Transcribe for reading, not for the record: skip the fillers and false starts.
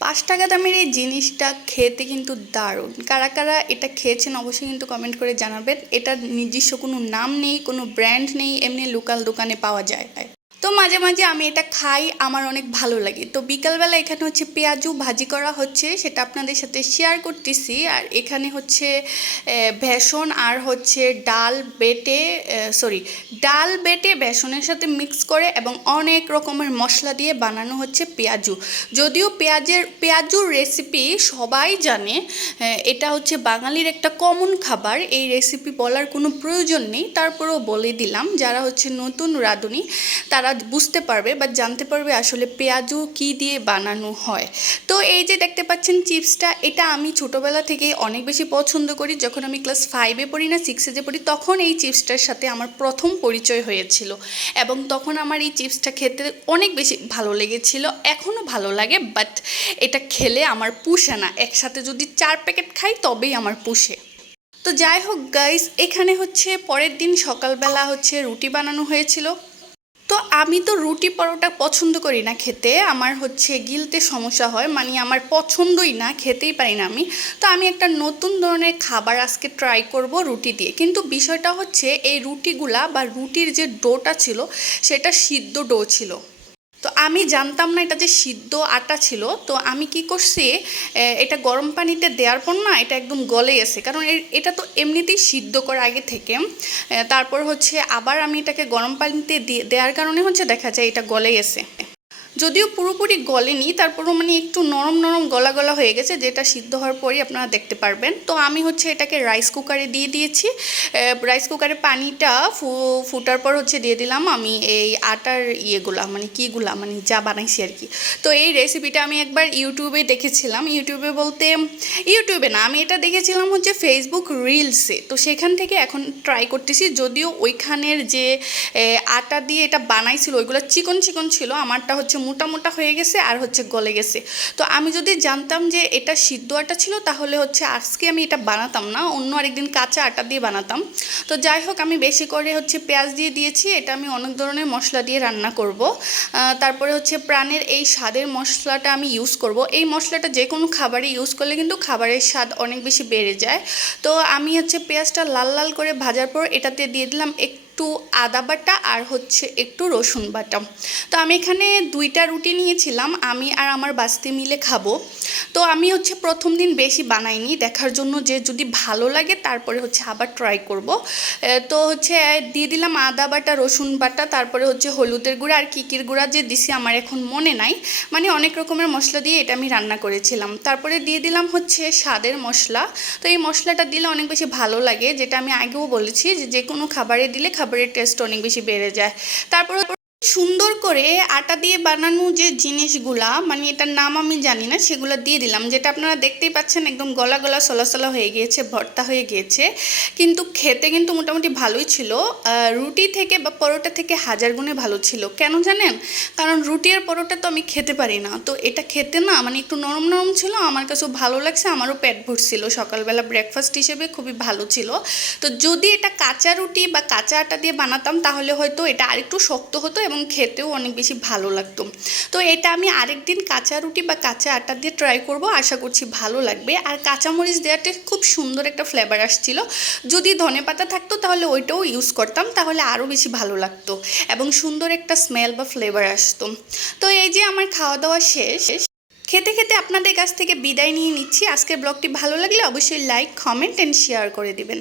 ৳৫ দামের এই জিনিসটা খেতে কিন্তু দারুণ। কারা, কারা এটা খেয়েছেন অবশ্যই কিন্তু কমেন্ট করে জানাবেন। এটার নিজস্ব কোনো নাম নেই, কোনো ব্র্যান্ড নেই, এমনি লোকাল দোকানে পাওয়া যায়। তো মাঝে, মাঝে আমি এটা খাই, আমার অনেক ভালো লাগে। তো বিকালবেলা এখানে হচ্ছে পেঁয়াজু ভাজি করা হচ্ছে, সেটা আপনাদের সাথে শেয়ার করতেছি। আর এখানে হচ্ছে বেসন আর হচ্ছে ডাল বেটে বেসনের সাথে মিক্স করে এবং অনেক রকমের মশলা দিয়ে বানানো হচ্ছে পেঁয়াজু। যদিও পেঁয়াজুর রেসিপি সবাই জানে, এটা হচ্ছে বাঙালির একটা কমন খাবার, এই রেসিপি বলার কোনো প্রয়োজন নেই, তারপরেও বলে দিলাম। যারা হচ্ছে নতুন রাঁধুনি তারা বুঝতে পারবে বা জানতে পারবে আসলে পেঁয়াজু কী দিয়ে বানানো হয়। তো এই যে দেখতে পাচ্ছেন চিপসটা, এটা আমি ছোটোবেলা থেকেই অনেক বেশি পছন্দ করি। যখন আমি ক্লাস 5-এ পড়ি না 6-এ যে পড়ি, তখন এই চিপসটার সাথে আমার প্রথম পরিচয় হয়েছিল এবং তখন আমার এই চিপসটা খেতে অনেক বেশি ভালো লেগেছিল। এখনও ভালো লাগে, বাট এটা খেলে আমার পুষে না। একসাথে যদি 4 প্যাকেট খাই তবেই আমার পুষে। তো যাই হোক গাইস, এখানে হচ্ছে পরের দিন সকালবেলা হচ্ছে রুটি বানানো হয়েছিল। তো আমি তো রুটি পরোটা পছন্দ করি না খেতে, আমার হচ্ছে গিলতে সমস্যা হয়, মানে আমার পছন্দই না, খেতেই পারি না আমি। তো আমি একটা নতুন ধরনের খাবার আজকে ট্রাই করব রুটি দিয়ে। কিন্তু বিষয়টা হচ্ছে এই রুটিগুলা বা রুটির যে ডোটা ছিল সেটা সিদ্ধ ডো ছিল। তো আমি জানতাম না এটা যে সিদ্ধ আটা ছিল। তো আমি কি করছি, এটা গরম পানিতে দেওয়ার পর না এটা একদম গলে গেছে, কারণ এটা তো এমনিতেই সিদ্ধ করা আগে থেকে। তারপর হচ্ছে আবার আমি এটাকে গরম পানিতে দেওয়ার কারণে হচ্ছে দেখা যায় এটা গলে গেছে। যদিও পুরোপুরি গলেনি, তারপরও মানে একটু নরম নরম গলা গলা হয়ে গেছে, যেটা সিদ্ধ হওয়ার পরই আপনারা দেখতে পারবেন। তো আমি হচ্ছে এটাকে রাইস কুকারে দিয়ে দিয়েছি। রাইস কুকারে পানিটা ফুটার পর হচ্ছে দিয়ে দিলাম আমি এই আটার ইয়েগুলা, মানে কীগুলা, মানে যা বানাইছি আর কি। তো এই রেসিপিটা আমি একবার ইউটিউবে দেখেছিলাম, ইউটিউবে বলতে ইউটিউবে না, আমি এটা দেখেছিলাম হচ্ছে ফেসবুক রিলসে। তো সেখান থেকে এখন ট্রাই করতেছি। যদিও ওইখানের যে আটা দিয়ে এটা বানাইছিল ওইগুলো চিকন চিকন ছিল, আমারটা হচ্ছে মোটা মোটা হয়ে গেছে আর হচ্ছে গলে গেছে। তো আমি যদি জানতাম যে এটা সিদ্ধ আটা ছিল তাহলে হচ্ছে আজকে আমি এটা বানাতাম না, অন্য আরেকদিন কাঁচা আটা দিয়ে বানাতাম। তো যাই হোক, আমি বেশি করে হচ্ছে পেঁয়াজ দিয়ে দিয়েছি। এটা আমি অনেক ধরনের মশলা দিয়ে রান্না করব। তারপরে হচ্ছে প্রাণের এই স্বাদের মশলাটা আমি ইউজ করব। এই মশলাটা যে কোনো খাবারে ইউজ করলে কিন্তু খাবারের স্বাদ অনেক বেশি বেড়ে যায়। তো আমি হচ্ছে পেঁয়াজটা লাল লাল করে ভাজার পর এটাতে দিয়ে দিলাম একটু আদা বাটা আর হচ্ছে একটু রসুন বাটা। তো আমি এখানে 2টা রুটি নিয়েছিলাম, আমি আর আমার বাস্তি মিলে খাবো। তো আমি হচ্ছে প্রথম দিন বেশি বানাইনি, দেখার জন্য যে যদি ভালো লাগে তারপরে হচ্ছে আবার ট্রাই করব। তো হচ্ছে দিয়ে দিলাম আদা বাটা, রসুন বাটা, তারপরে হচ্ছে হলুদের গুঁড়া আর কিকির গুঁড়া যে দিছি আমার এখন মনে নাই, মানে অনেক রকমের মশলা দিয়ে এটা আমি রান্না করেছিলাম। তারপরে দিয়ে দিলাম হচ্ছে স্বাদের মশলা। তো এই মশলাটা দিলে অনেক বেশি ভালো লাগে, যেটা আমি আগেও বলেছি যে কোনো খাবারে দিলে খাবারের টেস্ট অনেক বেশি বেড়ে যায়। তারপর সুন্দর করে আটা দিয়ে বানানো যে জিনিসগুলা, মানে এটার নাম আমি জানি না, সেগুলো দিয়ে দিলাম। যেটা আপনারা দেখতেই পাচ্ছেন একদম গলা গলা সলা হয়ে গিয়েছে, ভর্তা হয়ে গিয়েছে, কিন্তু খেতে কিন্তু মোটামুটি ভালোই ছিল। রুটি থেকে বা পরোটা থেকে হাজার গুণে ভালো ছিল। কেন জানেন? কারণ রুটি আর পরোটা তো আমি খেতে পারি না, তো এটা খেতে না মানে একটু নরম নরম ছিল, আমার কাছেও ভালো লাগছে, আমারও পেট ভরছিল, সকালবেলা ব্রেকফাস্ট হিসেবে খুবই ভালো ছিল। তো যদি এটা কাঁচা রুটি বা কাঁচা আটা দিয়ে বানাতাম তাহলে হয়তো এটা আরেকটু শক্ত হতো এবং খেতেও অনেক বেশি ভালো লাগতো। তো এটা আমি আরেকদিন কাঁচা রুটি বা কাঁচা আটা দিয়ে ট্রাই করব, আশা করছি ভালো লাগবে। আর কাঁচামরিচ দেওয়াতে খুব সুন্দর একটা ফ্লেভার আসছিল। যদি ধনেপাতা থাকতো তাহলে ওইটাও ইউজ করতাম, তাহলে আরও বেশি ভালো লাগতো এবং সুন্দর একটা স্মেল বা ফ্লেভার আসতো। তো এই যে আমার খাওয়া দাওয়া শেষ, খেতে খেতে আপনাদের কাছ থেকে বিদায় নিয়ে নিচ্ছি। আজকের ব্লগটি ভালো লাগলে অবশ্যই লাইক, কমেন্ট অ্যান্ড শেয়ার করে দিবেন।